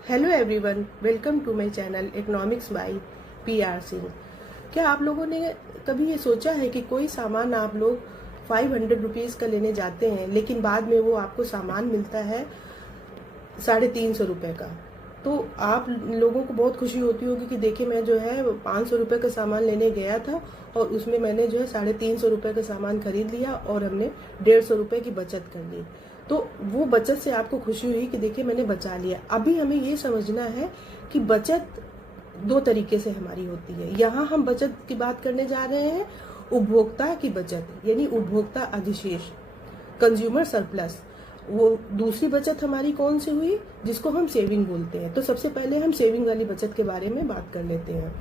Hello everyone, welcome to my channel economics by PR Singh. क्या आप लोगों ने कभी ये सोचा है कि कोई सामान आप लोग 500 रुपीज़ का लेने जाते हैं, लेकिन बाद में वो आपको सामान मिलता है 350 रुपये का। तो आप लोगों को बहुत खुशी होती होगी कि देखिए मैं जो है 500 रुपये का सामान लेने गया था और उसमें मैंने जो है 350 रुपये का सामान खरीद लिया और हमने 150 रुपये की बचत कर ली। तो वो बचत से आपको खुशी हुई कि देखिए मैंने बचा लिया। अभी हमें ये समझना है कि बचत दो तरीके से हमारी होती है। यहाँ हम बचत की बात करने जा रहे हैं उपभोक्ता की बचत, यानी उपभोक्ता अधिशेष, कंज्यूमर सरप्लस। वो दूसरी बचत हमारी कौन सी हुई, जिसको हम सेविंग बोलते हैं। तो सबसे पहले हम सेविंग वाली बचत के बारे में बात कर लेते हैं।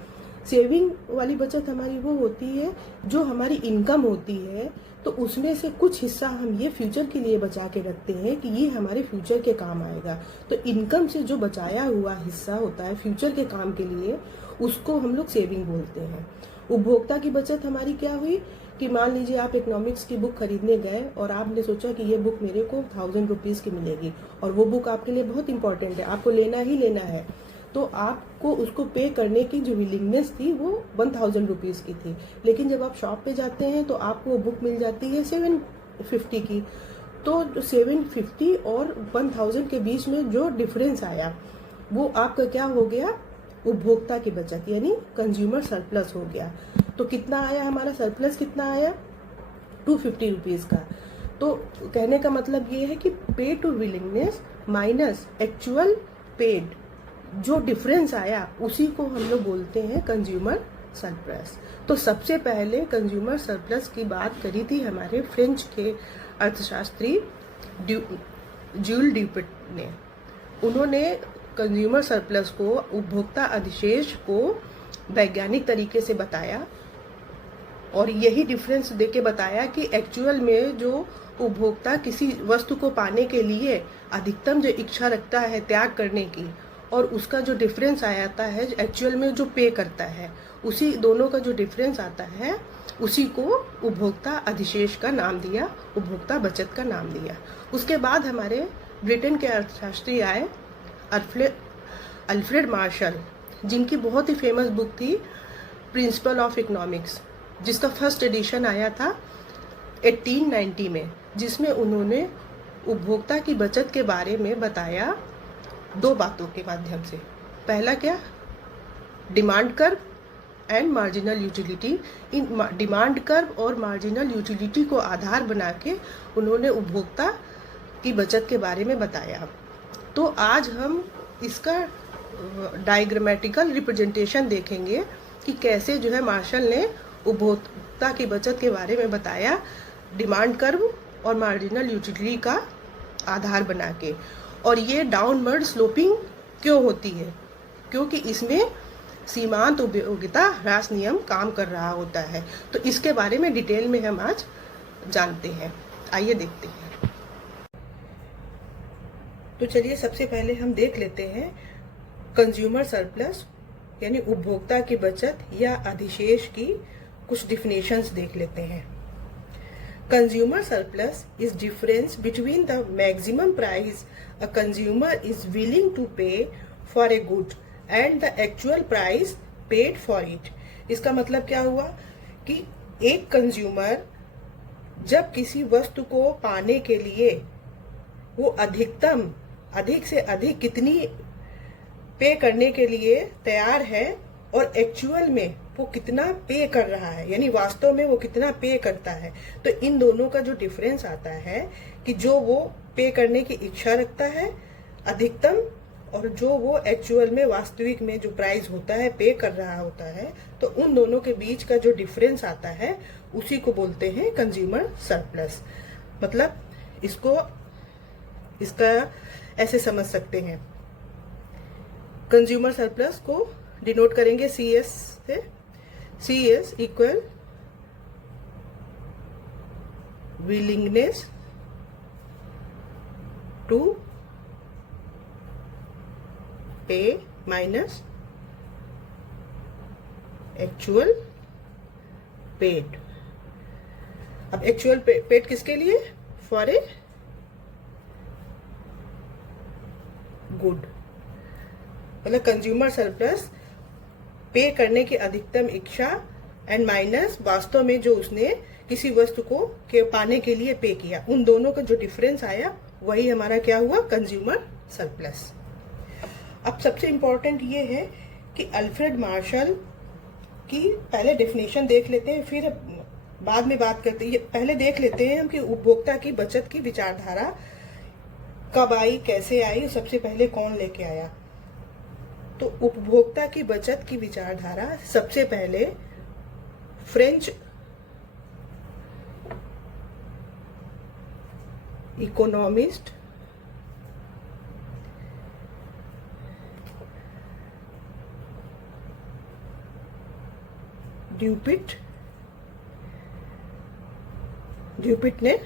सेविंग वाली बचत हमारी वो होती है जो हमारी इनकम होती है, तो उसमें से कुछ हिस्सा हम ये फ्यूचर के लिए बचा के रखते हैं कि ये हमारे फ्यूचर के काम आएगा। तो इनकम से जो बचाया हुआ हिस्सा होता है फ्यूचर के काम के लिए, उसको हम लोग सेविंग बोलते हैं। उपभोक्ता की बचत हमारी क्या हुई कि मान लीजिए आप इकोनॉमिक्स की बुक खरीदने गए और आपने सोचा कि ये बुक मेरे को 1000 रुपीज़ की मिलेगी और वो बुक आपके लिए बहुत इंपॉर्टेंट है, आपको लेना ही लेना है। तो आपको उसको पे करने की जो विलिंगनेस थी वो 1000 रुपीज़ की थी, लेकिन जब आप शॉप पे जाते हैं तो आपको वो बुक मिल जाती है 750 की। तो 750 और 1000 के बीच में जो डिफरेंस आया वो आपका क्या हो गया, उपभोक्ता की बचत, यानी कंज्यूमर सरप्लस हो गया। तो कितना आया हमारा सरप्लस, कितना आया 250 रुपीज़ का। तो कहने का मतलब ये है कि pay to willingness minus actual paid, जो डिफरेंस आया उसी को हम लोग बोलते हैं कंज्यूमर सरप्लस। तो सबसे पहले कंज्यूमर सरप्लस की बात करी थी हमारे फ्रेंच के अर्थशास्त्री जूल ड्यूपेट ने। उन्होंने कंज्यूमर सरप्लस को, उपभोक्ता अधिशेष को वैज्ञानिक तरीके से बताया और यही डिफरेंस देके बताया कि एक्चुअल में जो उपभोक्ता किसी वस्तु को पाने के लिए अधिकतम जो इच्छा रखता है त्याग करने की, और उसका जो डिफरेंस आता है एक्चुअल में जो पे करता है, उसी दोनों का जो डिफरेंस आता है उसी को उपभोक्ता अधिशेष का नाम दिया, उपभोक्ता बचत का नाम दिया। उसके बाद हमारे ब्रिटेन के अर्थशास्त्री आए अल्फ्रेड मार्शल, जिनकी बहुत ही फेमस बुक थी प्रिंसिपल ऑफ इकोनॉमिक्स, जिसका फर्स्ट एडिशन आया था 1890 में, जिसमें उन्होंने उपभोक्ता की बचत के बारे में बताया दो बातों के माध्यम से। पहला क्या, demand curve and marginal utility. In demand curve और मार्जिनल यूटिलिटी को आधार बना के उन्होंने उपभोक्ता की बचत के बारे में बताया। तो आज हम इसका डायग्रामेटिकल रिप्रेजेंटेशन देखेंगे कि कैसे जो है मार्शल ने उपभोक्ता की बचत के बारे में बताया डिमांड कर्व और मार्जिनल यूटिलिटी का आधार बना के। और ये डाउनवर्ड स्लोपिंग क्यों होती है, क्योंकि इसमें सीमांत उपयोगिता ह्रास नियम काम कर रहा होता है। तो इसके बारे में डिटेल में हम आज जानते हैं, आइए देखते हैं। तो चलिए सबसे पहले हम देख लेते हैं कंज्यूमर सरप्लस यानी उपभोक्ता की बचत या अधिशेष की कुछ डिफिनेशंस देख लेते हैं। Consumer surplus is difference between the maximum price a consumer is willing to pay for a good and the actual price paid for it. इसका मतलब क्या हुआ कि एक कंज्यूमर जब किसी वस्तु को पाने के लिए वो अधिकतम, अधिक से अधिक कितनी पे करने के लिए तैयार है और एक्चुअल में वो कितना पे कर रहा है, यानी वास्तव में वो कितना पे करता है। तो इन दोनों का जो डिफरेंस आता है कि जो वो पे करने की इच्छा रखता है अधिकतम, और जो वो एक्चुअल में वास्तविक में जो प्राइस होता है पे कर रहा होता है, तो उन दोनों के बीच का जो डिफरेंस आता है उसी को बोलते हैं कंज्यूमर सरप्लस। मतलब इसका ऐसे समझ सकते हैं, कंज्यूमर सरप्लस को डिनोट करेंगे CS से। CS इक्वल विलिंगनेस टू पे माइनस एक्चुअल पेड। अब एक्चुअल पेड किसके लिए, फॉर ए गुड। मतलब कंज्यूमर सरप्लस पे करने की अधिकतम इच्छा एंड माइनस वास्तव में जो उसने किसी वस्तु को पाने के लिए पे किया, उन दोनों का जो डिफरेंस आया वही हमारा क्या हुआ, कंज्यूमर सरप्लस। अब सबसे इंपॉर्टेंट ये है कि अल्फ्रेड मार्शल की पहले डेफिनेशन देख लेते हैं, फिर बाद में बात करते हैं। पहले देख लेते हैं हम कि उपभोक्ता की बचत की विचारधारा कब आई, कैसे आई, सबसे पहले कौन लेके आया। तो उपभोक्ता की बचत की विचारधारा सबसे पहले फ्रेंच इकोनॉमिस्ट ड्यूपिट ने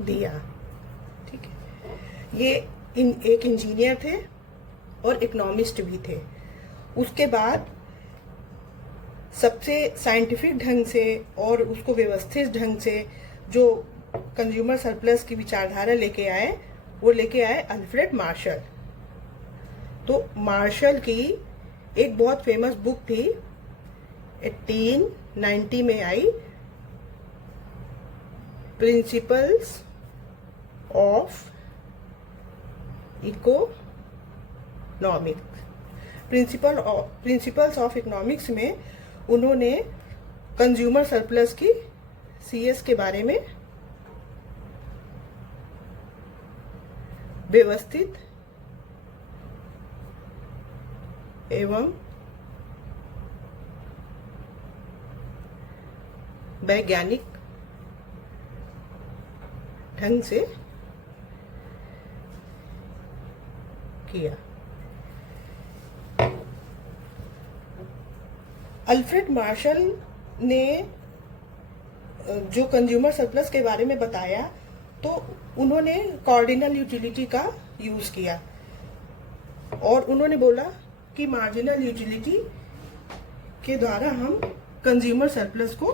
दिया। ठीक है, ये एक इंजीनियर थे और इकोनॉमिस्ट भी थे। उसके बाद सबसे साइंटिफिक ढंग से और उसको व्यवस्थित ढंग से जो कंज्यूमर सरप्लस की विचारधारा लेके आए, वो लेके आए अल्फ्रेड मार्शल। तो मार्शल की एक बहुत फेमस बुक थी, 1890 में आई, principles of economics. Principles of economics में उन्होंने कंज्यूमर सरप्लस की CS के बारे में व्यवस्थित एवं वैज्ञानिक ढंग से किया। अल्फ्रेड मार्शल ने जो कंज्यूमर सरप्लस के बारे में बताया, तो उन्होंने कार्डिनल यूटिलिटी का यूज किया और उन्होंने बोला कि मार्जिनल यूटिलिटी के द्वारा हम कंज्यूमर सरप्लस को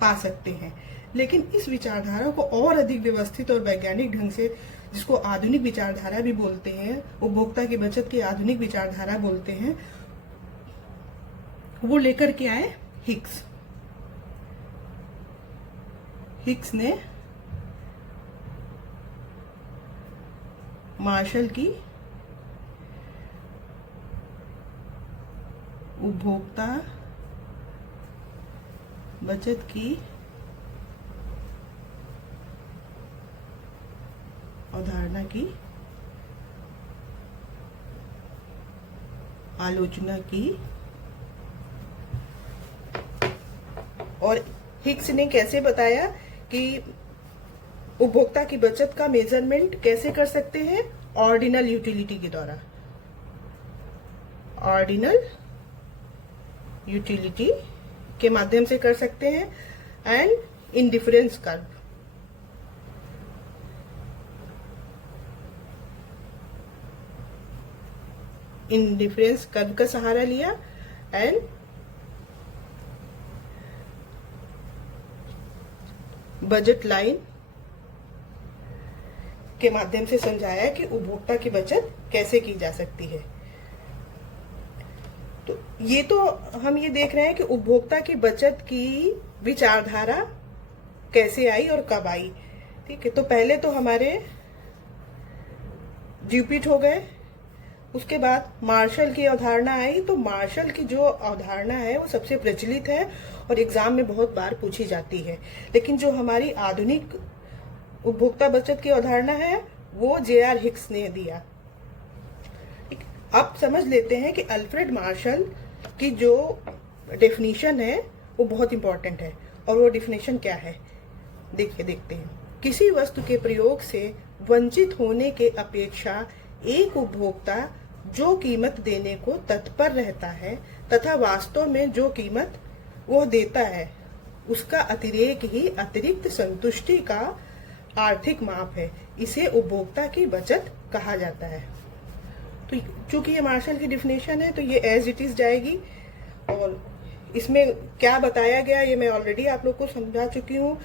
पा सकते हैं। लेकिन इस विचारधारा को और अधिक व्यवस्थित और वैज्ञानिक ढंग से, जिसको आधुनिक विचारधारा भी बोलते हैं, उपभोक्ता की बचत की आधुनिक विचारधारा बोलते हैं, वो लेकर के आए हिक्स। हिक्स ने मार्शल की उपभोक्ता बचत की अवधारणा की आलोचना की और हिक्स ने कैसे बताया कि उपभोक्ता की बचत का मेजरमेंट कैसे कर सकते हैं, ऑर्डिनल यूटिलिटी के द्वारा। ऑर्डिनल यूटिलिटी के माध्यम से कर सकते हैं and indifference curve. Indifference curve का सहारा लिया एंड बजट लाइन के माध्यम से समझाया कि उपभोक्ता की बचत कैसे की जा सकती है। तो हम ये देख रहे हैं कि उपभोक्ता की बचत की विचारधारा कैसे आई और कब आई। ठीक है, तो पहले तो हमारे ड्यूपिट हो गए, उसके बाद मार्शल की अवधारणा आई। तो मार्शल की जो अवधारणा है वो सबसे प्रचलित है और एग्जाम में बहुत बार पूछी जाती है। लेकिन जो हमारी आधुनिक उपभोक्ता बचत की अवधारणा है वो J.R. हिक्स ने दिया। अब समझ लेते हैं कि अल्फ्रेड मार्शल की जो डेफिनेशन है वो बहुत इंपॉर्टेंट है। और वो डेफिनेशन क्या है, देखते हैं। किसी वस्तु के प्रयोग से वंचित होने के अपेक्षा एक उपभोक्ता जो कीमत देने को तत्पर रहता है तथा वास्तव में जो कीमत वो देता है उसका अतिरेक ही अतिरिक्त संतुष्टि का आर्थिक माप है, इसे उपभोक्ता की बचत कहा जाता है। तो चूंकि ये मार्शल की डिफिनेशन है तो ये एज इट इज जाएगी और इसमें क्या बताया गया ये मैं ऑलरेडी आप लोग को समझा चुकी हूँ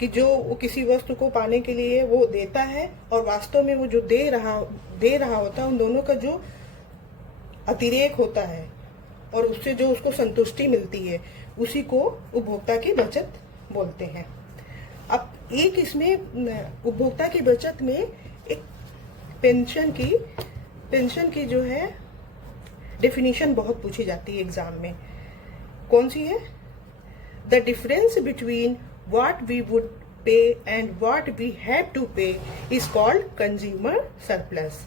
कि जो वो किसी वस्तु को पाने के लिए वो देता है और वास्तव में वो जो दे रहा होता है, उन दोनों का जो अतिरेक होता है और उससे जो उसको संतुष्टि मिलती है, उसी को उपभोक्ता की बचत बोलते हैं। अब एक इसमें उपभोक्ता की बचत में एक पेंशन की जो है डेफिनेशन बहुत पूछी जाती है एग्जाम में। कौन सी है? The difference between what we would pay and what we have to pay is called consumer surplus.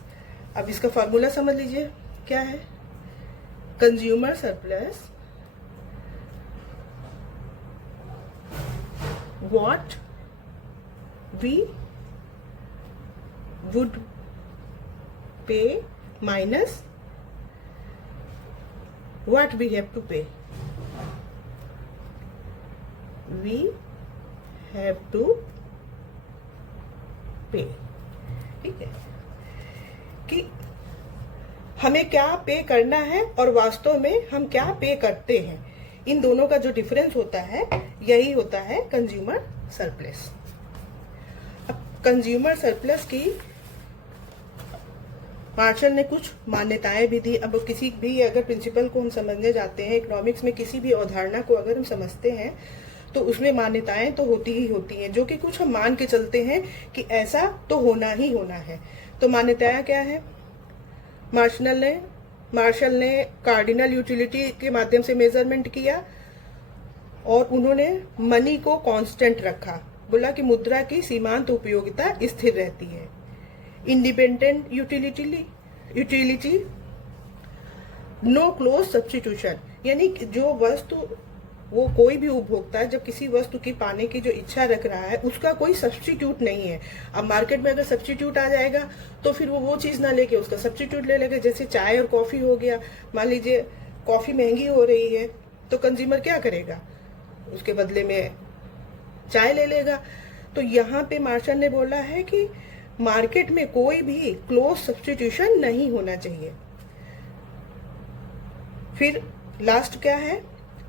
अब इसका फॉर्मूला समझ लीजिए क्या है। Consumer surplus, what we would pay minus what we have to pay, we have to pay। ठीक है कि हमें क्या पे करना है और वास्तव में हम क्या पे करते हैं, इन दोनों का जो डिफरेंस होता है यही होता है कंज्यूमर सरप्लस। अब कंज्यूमर सरप्लस की मार्शल ने कुछ मान्यताएं भी दी। अब किसी भी अगर प्रिंसिपल को हम समझने जाते हैं, इकोनॉमिक्स में किसी भी अवधारणा को अगर हम समझते हैं तो उसमें मान्यताएं तो होती ही होती हैं, जो कि कुछ हम मान के चलते हैं कि ऐसा तो होना ही होना है। तो मान्यताएं क्या है? मार्शल ने कार्डिनल यूटिलिटी के माध्यम से मेजरमेंट किया और उन्होंने मनी को कांस्टेंट रखा। बोला कि मुद्रा की सीमांत उपयोगिता स्थिर रहती है। Independent utility, no close substitution, यानी जो वस्तु वो कोई भी उपभोक्ता जब किसी वस्तु की पाने की जो इच्छा रख रहा है उसका कोई सब्स्टिट्यूट नहीं है। अब मार्केट में अगर सब्स्टिट्यूट आ जाएगा तो फिर वो चीज ना लेके उसका सब्स्टिट्यूट ले लेगा। जैसे चाय और कॉफी हो गया, मान लीजिए कॉफी महंगी हो रही है तो कंज्यूमर क्या करेगा? उसके बदले में चाय ले लेगा। तो यहाँ पे मार्शल ने बोला है कि मार्केट में कोई भी क्लोज सब्स्टिट्यूशन नहीं होना चाहिए। फिर लास्ट क्या है?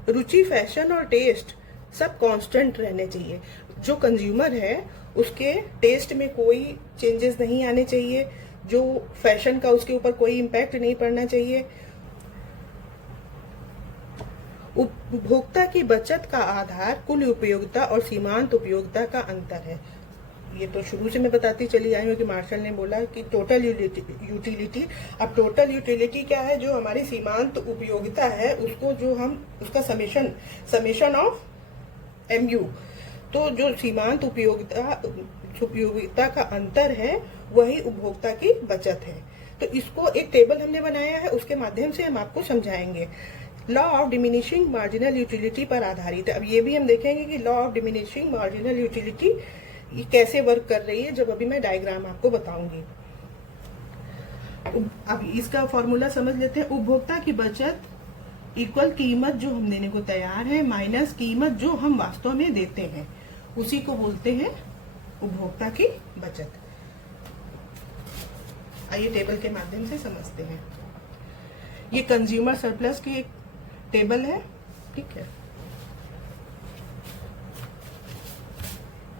रुचि, फैशन और टेस्ट सब कांस्टेंट रहने चाहिए। जो कंज्यूमर है उसके टेस्ट में कोई चेंजेस नहीं आने चाहिए, जो फैशन का उसके ऊपर कोई इम्पैक्ट नहीं पड़ना चाहिए। उपभोक्ता की बचत का आधार कुल उपयोगिता और सीमांत उपयोगिता का अंतर है। ये तो शुरू से मैं बताती चली आई हूँ कि मार्शल ने बोला कि टोटल यूटिलिटी। अब टोटल यूटिलिटी क्या है? जो हमारी सीमांत उपयोगिता है उसको जो हम उसका समेशन ऑफ MU, तो जो सीमांत उपयोगिता का अंतर है वही उपभोक्ता की बचत है। तो इसको एक टेबल हमने बनाया है, उसके माध्यम से हम आपको समझाएंगे। Law of diminishing marginal utility पर आधारित है। अब ये भी हम देखेंगे कि law of diminishing marginal utility ये कैसे वर्क कर रही है, जब अभी मैं डायग्राम आपको बताऊंगी। अब इसका फॉर्मूला समझ लेते हैं। उपभोक्ता की बचत इक्वल कीमत जो हम देने को तैयार है माइनस कीमत जो हम वास्तव में देते हैं, उसी को बोलते हैं उपभोक्ता की बचत। आइए टेबल के माध्यम से समझते हैं। ये कंज्यूमर सरप्लस की एक टेबल है, ठीक है।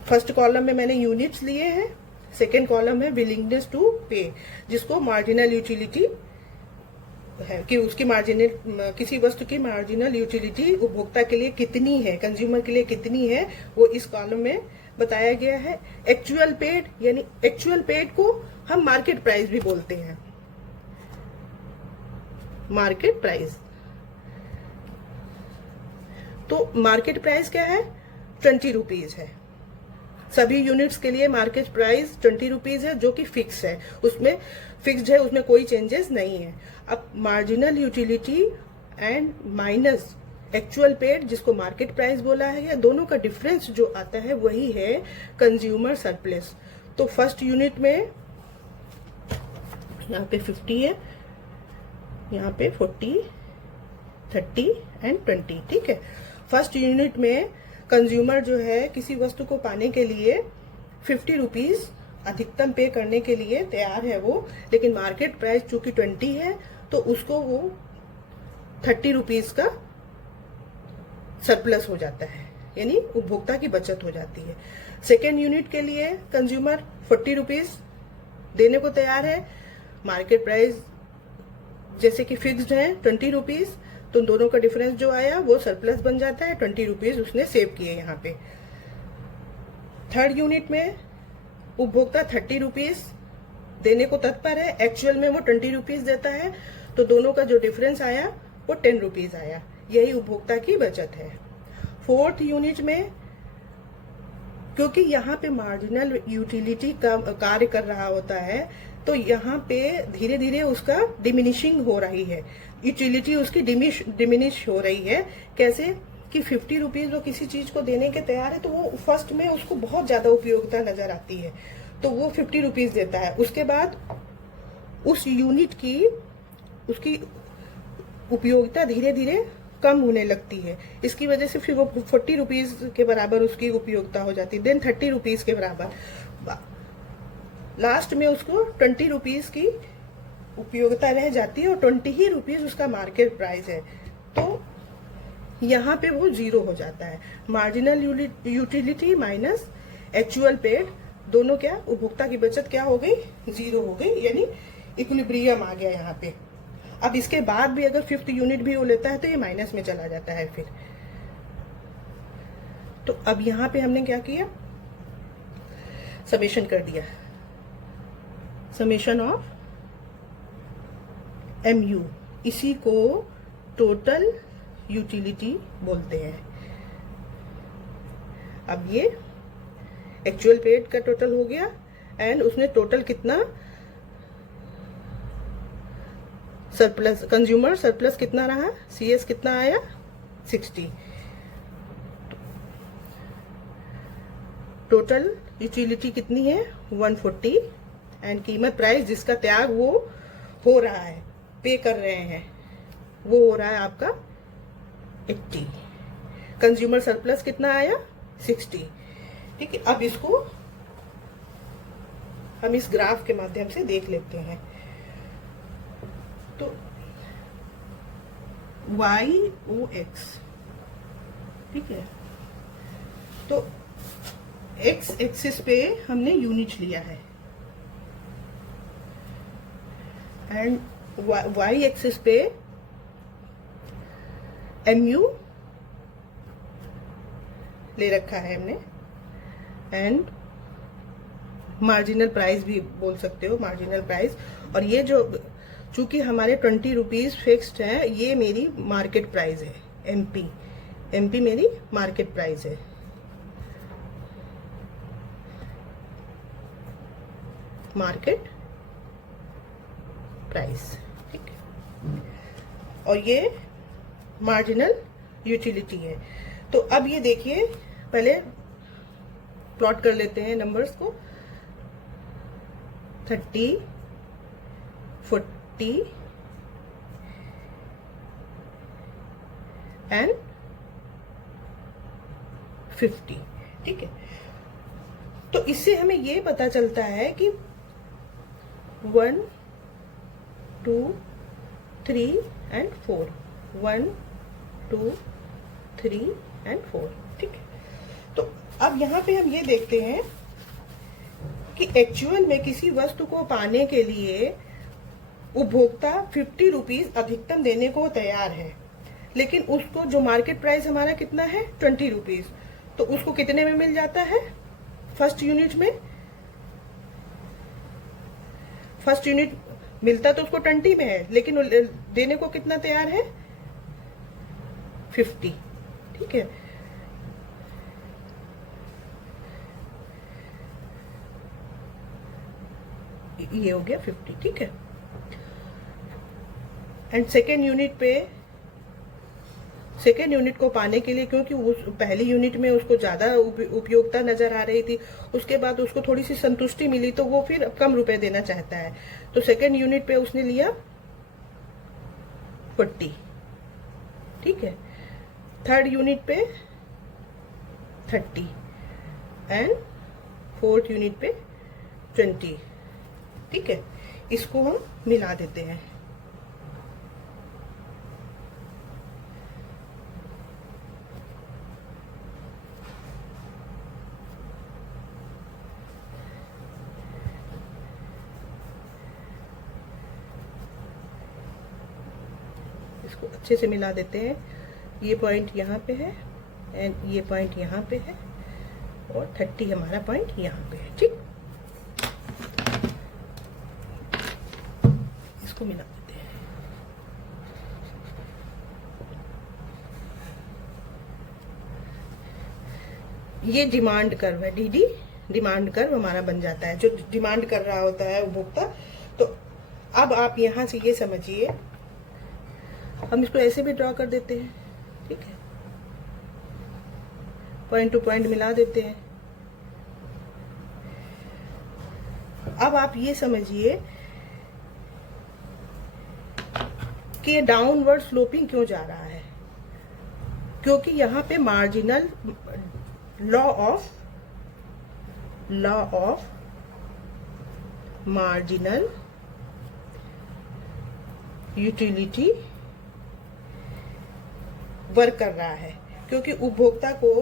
फर्स्ट कॉलम में मैंने यूनिट्स लिए हैं, सेकेंड कॉलम है विलिंगनेस टू पे, जिसको मार्जिनल यूटिलिटी है कि उसकी किसी वस्तु की मार्जिनल यूटिलिटी उपभोक्ता के लिए कितनी है, कंज्यूमर के लिए कितनी है, वो इस कॉलम में बताया गया है। एक्चुअल पेड, यानी एक्चुअल पेड को हम मार्केट प्राइस भी बोलते हैं। मार्केट प्राइस, तो मार्केट प्राइस क्या है? 20 रुपीज है। सभी यूनिट्स के लिए मार्केट प्राइस 20 रुपीज है, जो कि फिक्स है, उसमें फिक्स्ड है, उसमें कोई चेंजेस नहीं है। अब marginal utility and minus actual paid, जिसको मार्केट प्राइस बोला है, या दोनों का डिफरेंस जो आता है वही है कंज्यूमर सरप्लस। तो फर्स्ट यूनिट में यहाँ पे 50 है, यहाँ पे 40, 30 एंड 20, ठीक है। फर्स्ट यूनिट में कंज्यूमर जो है किसी वस्तु को पाने के लिए 50 रुपीज अधिकतम पे करने के लिए तैयार है वो, लेकिन मार्केट प्राइस चूंकि 20 है तो उसको वो 30 रुपीज का सरप्लस हो जाता है, यानी उपभोक्ता की बचत हो जाती है। सेकेंड यूनिट के लिए कंज्यूमर 40 रुपीज देने को तैयार है, मार्केट प्राइस जैसे कि फिक्स्ड है 20 रुपीज, तो दोनों का डिफरेंस जो आया वो सरप्लस बन जाता है, 20 रुपीज उसने सेव किए यहाँ पे। थर्ड यूनिट में उपभोक्ता 30 रुपीज देने को तत्पर है, एक्चुअल में वो 20 रुपीज देता है, तो दोनों का जो डिफरेंस आया वो 10 रुपीज आया, यही उपभोक्ता की बचत है। फोर्थ यूनिट में क्योंकि यहाँ पे मार्जिनल यूटिलिटी का कार्य कर रहा होता है, तो यहाँ पे धीरे धीरे उसका डिमिनिशिंग हो रही है, यूटिलिटी उसकी डिमिनिश हो रही है। कैसे कि 50 रुपीज वो किसी चीज को देने के तैयार है, तो वो फर्स्ट में उसको बहुत ज्यादा उपयोगिता नजर आती है, तो वो 50 रुपीज देता है। उसके बाद उस यूनिट की उसकी उपयोगिता धीरे धीरे कम होने लगती है, इसकी वजह से फिर वो 40 रुपीज के बराबर उसकी उपयोगिता हो जाती है, देन 30 रुपीज के बराबर, लास्ट में उसको 20 रुपीज की उपयोगिता रह जाती है और 20 ही रुपीज उसका मार्केट प्राइस है, तो यहाँ पे वो जीरो हो जाता है। Marginal utility minus actual paid, दोनों क्या उपभोक्ता की बचत क्या हो गई, जीरो हो गई, यानी इक्विलिब्रियम आ गया यहाँ पे। अब इसके बाद भी अगर फिफ्थ यूनिट भी वो लेता है तो ये माइनस में चला जाता है फिर। तो अब यहाँ पे हमने क्या किया, समेशन कर दिया, समेशन ऑफ MU, इसी को टोटल यूटिलिटी बोलते हैं। अब ये एक्चुअल पेड का टोटल हो गया एंड उसने टोटल कितना सरप्लस, कंज्यूमर सरप्लस कितना रहा, CS कितना आया 60, टोटल यूटिलिटी कितनी है 140 एंड कीमत प्राइस जिसका त्याग वो हो रहा है, पे कर रहे हैं, वो हो रहा है आपका 80, कंज्यूमर सरप्लस कितना आया 60। ठीक है, अब इसको हम इस ग्राफ के माध्यम से देख लेते हैं। तो YOX, ठीक है, तो X एक्सिस पे हमने यूनिट लिया है एंड Y एक्सिस पे MU ले रखा है हमने एंड मार्जिनल प्राइस भी बोल सकते हो, मार्जिनल प्राइस। और ये जो चूंकि हमारे 20 रुपीज फिक्स्ड है, ये मेरी मार्केट प्राइस है, MP मेरी मार्केट प्राइस है। मार्केट प्राइस, ठीक है, और ये मार्जिनल यूटिलिटी है। तो अब ये देखिए, पहले प्लॉट कर लेते हैं नंबर्स को, 30, 40 एंड 50, ठीक है। तो इससे हमें ये पता चलता है कि 1, 2, 3 एंड 4, 1, 2, 3 एंड 4, ठीक है। तो अब यहाँ पे हम ये देखते हैं कि एक्चुअल में किसी वस्तु को पाने के लिए उपभोक्ता 50 रुपीज अधिकतम देने को तैयार है, लेकिन उसको जो मार्केट प्राइस हमारा कितना है 20 रुपीज, तो उसको कितने में मिल जाता है फर्स्ट यूनिट में, फर्स्ट यूनिट मिलता तो उसको 20 में है, लेकिन देने को कितना तैयार है 50, ठीक है। ये हो गया 50, ठीक है। एंड सेकेंड यूनिट को पाने के लिए, क्योंकि उस पहली यूनिट में उसको ज्यादा उपयोगिता नजर आ रही थी, उसके बाद उसको थोड़ी सी संतुष्टि मिली, तो वो फिर कम रुपए देना चाहता है, तो सेकेंड यूनिट पे उसने लिया 40, ठीक है। थर्ड यूनिट पे 30 एंड फोर्थ यूनिट पे 20, ठीक है। इसको हम मिला देते हैं, इसको अच्छे से मिला देते हैं। ये पॉइंट यहाँ पे है एंड ये पॉइंट यहाँ पे है और 30 हमारा पॉइंट यहाँ पे है। ठीक, इसको मिला देते हैं। ये डिमांड कर्व है, डीडी डिमांड कर्व हमारा बन जाता है, जो डिमांड कर रहा होता है उपभोक्ता। तो अब आप यहां से ये समझिए, हम इसको ऐसे भी ड्रॉ कर देते हैं। ठीक है, पॉइंट टू पॉइंट मिला देते हैं। अब आप ये समझिए कि ये डाउनवर्ड स्लोपिंग क्यों जा रहा है, क्योंकि यहां पे marginal law of marginal utility work कर रहा है। क्योंकि उपभोक्ता को,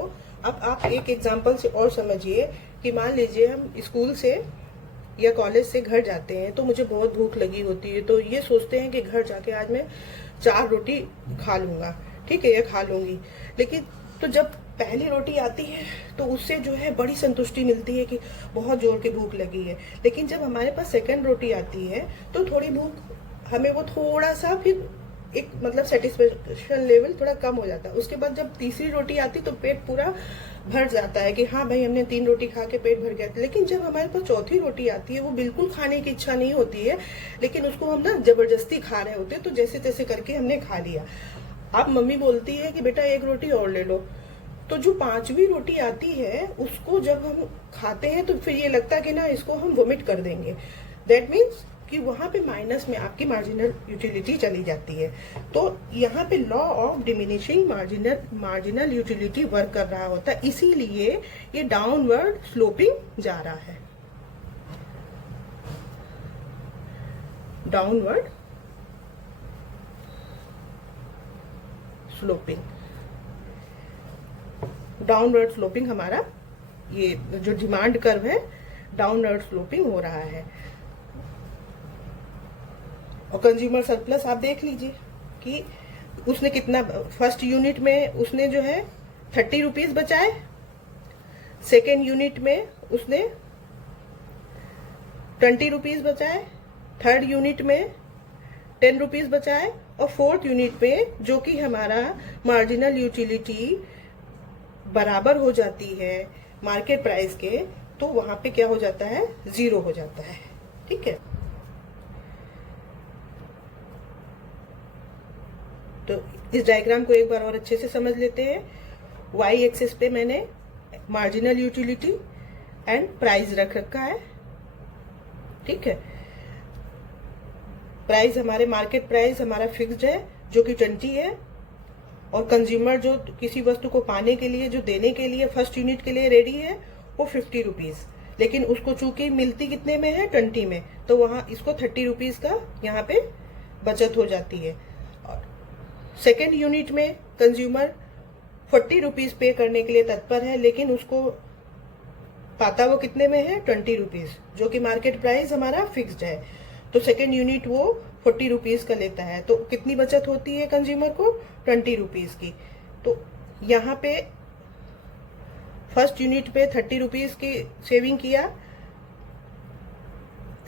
अब आप एक एग्जांपल से और समझिए कि मान लीजिए हम स्कूल से या कॉलेज से घर जाते हैं तो मुझे बहुत भूख लगी होती है, तो ये सोचते हैं कि घर जाके आज मैं 4 रोटी खा लूंगा, ठीक है, या खा लूंगी। लेकिन तो जब पहली रोटी आती है तो उससे जो है बड़ी संतुष्टि मिलती है कि बहुत जोर की भूख लगी है। लेकिन जब हमारे पास सेकंड रोटी आती है तो थोड़ी भूख हमें वो थोड़ा सा फिर एक मतलब सेटिस्फेक्शन लेवल थोड़ा कम हो जाता है। उसके बाद जब तीसरी रोटी आती तो पेट पूरा भर जाता है कि हाँ भाई हमने 3 रोटी खा के पेट भर गया। लेकिन जब हमारे पास चौथी रोटी आती है वो बिल्कुल खाने की इच्छा नहीं होती है, लेकिन उसको हम ना जबरदस्ती खा रहे होते हैं, तो जैसे तैसे करके हमने खा लिया। अब मम्मी बोलती है कि बेटा 1 रोटी और ले लो, तो जो 5वीं रोटी आती है उसको जब हम खाते हैं तो फिर ये लगता है कि ना इसको हम वोमिट कर देंगे। दैट मीन्स कि वहां पे माइनस में आपकी मार्जिनल यूटिलिटी चली जाती है। तो यहाँ पे law of diminishing marginal utility work कर रहा होता है, इसीलिए ये डाउनवर्ड स्लोपिंग जा रहा है। डाउनवर्ड स्लोपिंग हमारा ये जो डिमांड कर्व है डाउनवर्ड स्लोपिंग हो रहा है। और कंज्यूमर सरप्लस आप देख लीजिए कि उसने कितना, फर्स्ट यूनिट में उसने जो है 30 रुपीज बचाए, सेकेंड यूनिट में उसने 20 रुपीज बचाए, थर्ड यूनिट में 10 रुपीज बचाए और फोर्थ यूनिट में जो कि हमारा मार्जिनल यूटिलिटी बराबर हो जाती है मार्केट प्राइस के, तो वहां पे क्या हो जाता है, 0 हो जाता है। ठीक है, तो इस डायग्राम को एक बार और अच्छे से समझ लेते हैं। वाई एक्सिस पे मैंने मार्जिनल यूटिलिटी एंड प्राइस रख रखा है। ठीक है, प्राइस हमारे मार्केट प्राइस हमारा फिक्स्ड है जो कि 20 है, और कंज्यूमर जो किसी वस्तु को पाने के लिए, जो देने के लिए फर्स्ट यूनिट के लिए रेडी है वो 50 रुपीज, लेकिन उसको चूंकि मिलती कितने में है, 20 में, तो वहां इसको 30 रुपीज का यहाँ पे बचत हो जाती है। और सेकेंड यूनिट में कंज्यूमर 40 रुपीज पे करने के लिए तत्पर है, लेकिन उसको पाता वो कितने में है, 20 रुपीज, जो कि मार्केट प्राइस हमारा फिक्स्ड है। तो सेकेंड यूनिट वो 40 रुपीज का लेता है, तो कितनी बचत होती है कंज्यूमर को, 20 रुपीज की। तो यहाँ पे फर्स्ट यूनिट पे 30 रुपीज की सेविंग किया,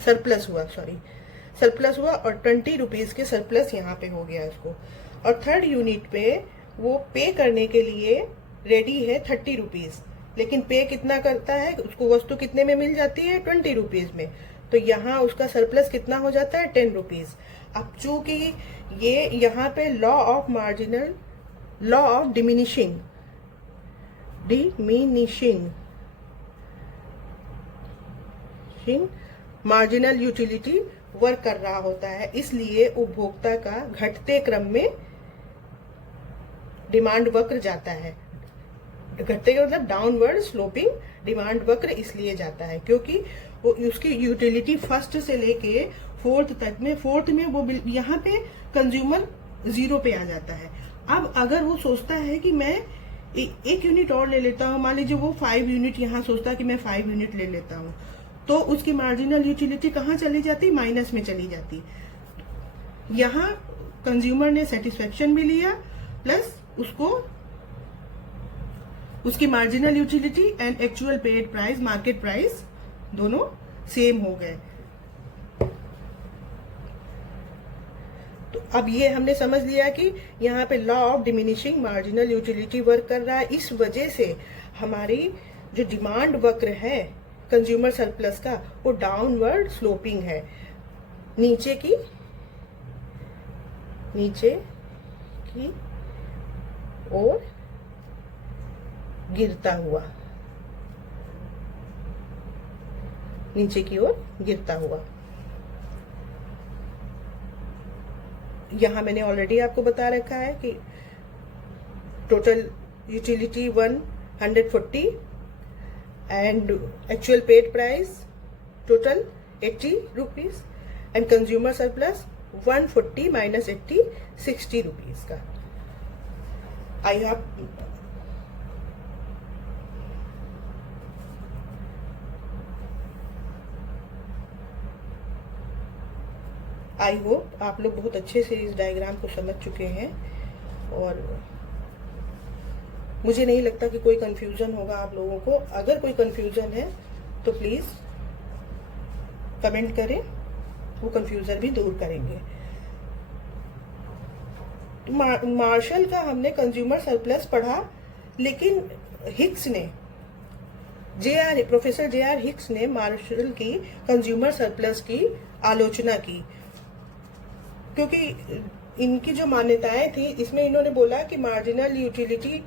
सरप्लस हुआ और 20 रुपीज के सरप्लस यहाँ पे हो गया इसको। और थर्ड यूनिट पे वो पे करने के लिए रेडी है 30 रुपीज, लेकिन पे कितना करता है, उसको वस्तु कितने में मिल जाती है, 20 रुपीज में, तो यहाँ उसका सरप्लस कितना हो जाता है, 10 रुपीज। अब चूंकि ये यहाँ पे law of diminishing marginal utility work कर रहा होता है, इसलिए उपभोक्ता का घटते क्रम में डिमांड वक्र जाता है। घटते का मतलब डाउनवर्ड स्लोपिंग डिमांड वक्र इसलिए जाता है क्योंकि वो उसकी यूटिलिटी फर्स्ट से लेके फोर्थ तक में, फोर्थ में वो यहाँ पे कंज्यूमर 0 पे आ जाता है। अब अगर वो सोचता है कि मैं एक यूनिट और ले लेता हूँ, मान लीजिए वो 5 यूनिट यहाँ सोचता है कि मैं 5 यूनिट ले लेता हूँ, तो उसकी मार्जिनल यूटिलिटी कहाँ चली जाती, माइनस में चली जाती। यहाँ कंज्यूमर ने सेटिस्फेक्शन भी लिया, प्लस उसको उसकी marginal utility and actual paid price, market price दोनों सेम हो गए। तो अब ये हमने समझ लिया कि यहाँ पे law of diminishing marginal utility work कर रहा है। इस वजह से हमारी जो डिमांड वक्र है कंज्यूमर सरप्लस का, वो डाउनवर्ड स्लोपिंग है, नीचे की ओर गिरता हुआ, नीचे की ओर गिरता हुआ। यहां मैंने ऑलरेडी आपको बता रखा है कि total utility 140 and actual paid price total 80 rupees and consumer surplus 140 minus 80 60 rupees का। आई होप आप लोग बहुत अच्छे से इस डायग्राम को समझ चुके हैं और मुझे नहीं लगता कि कोई कंफ्यूजन होगा आप लोगों को। अगर कोई कंफ्यूजन है तो प्लीज कमेंट करें, वो कंफ्यूजन भी दूर करेंगे। मार्शल का हमने कंज्यूमर सरप्लस पढ़ा, लेकिन हिक्स ने प्रोफेसर जे.आर. हिक्स ने मार्शल की कंज्यूमर सरप्लस की आलोचना की, क्योंकि इनकी जो मान्यताएं थी इसमें इन्होंने बोला कि मार्जिनल यूटिलिटी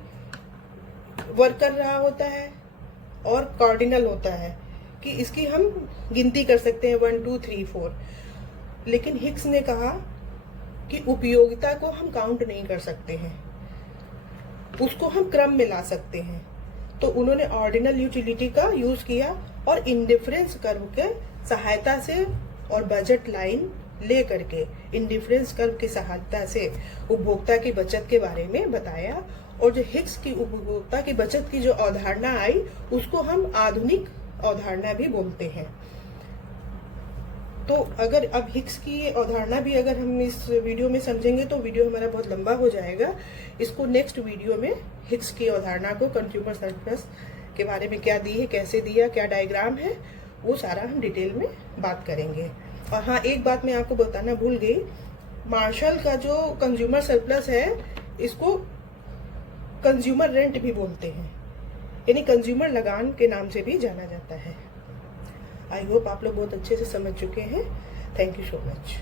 वर्क कर रहा होता है और कार्डिनल होता है, कि इसकी हम गिनती कर सकते हैं 1 2 3 4। लेकिन हिक्स ने कहा कि उपयोगिता को हम काउंट नहीं कर सकते हैं, उसको हम क्रम में ला सकते हैं। तो उन्होंने ऑर्डिनल यूटिलिटी का यूज किया और इंडिफरेंस कर्व के सहायता से और बजट लाइन ले करके इंडिफरेंस कर्व की सहायता से उपभोक्ता की बचत के बारे में बताया। और जो हिक्स की उपभोक्ता की बचत की जो अवधारणा आई, उसको हम आधुनिक अवधारणा भी बोलते हैं। तो अगर अब हिक्स की अवधारणा भी अगर हम इस वीडियो में समझेंगे तो वीडियो हमारा बहुत लंबा हो जाएगा। इसको नेक्स्ट वीडियो में हिक्स की अवधारणा को, कंज्यूमर सरप्लस के बारे में क्या दी है, कैसे दिया, क्या डायग्राम है, वो सारा हम डिटेल में बात करेंगे। और हाँ, एक बात मैं आपको बताना भूल गई, मार्शल का जो कंज्यूमर सरप्लस है इसको कंज्यूमर रेंट भी बोलते हैं, यानी कंज्यूमर लगान के नाम से भी जाना जाता है। आई होप आप लोग बहुत अच्छे से समझ चुके हैं। Thank you so much.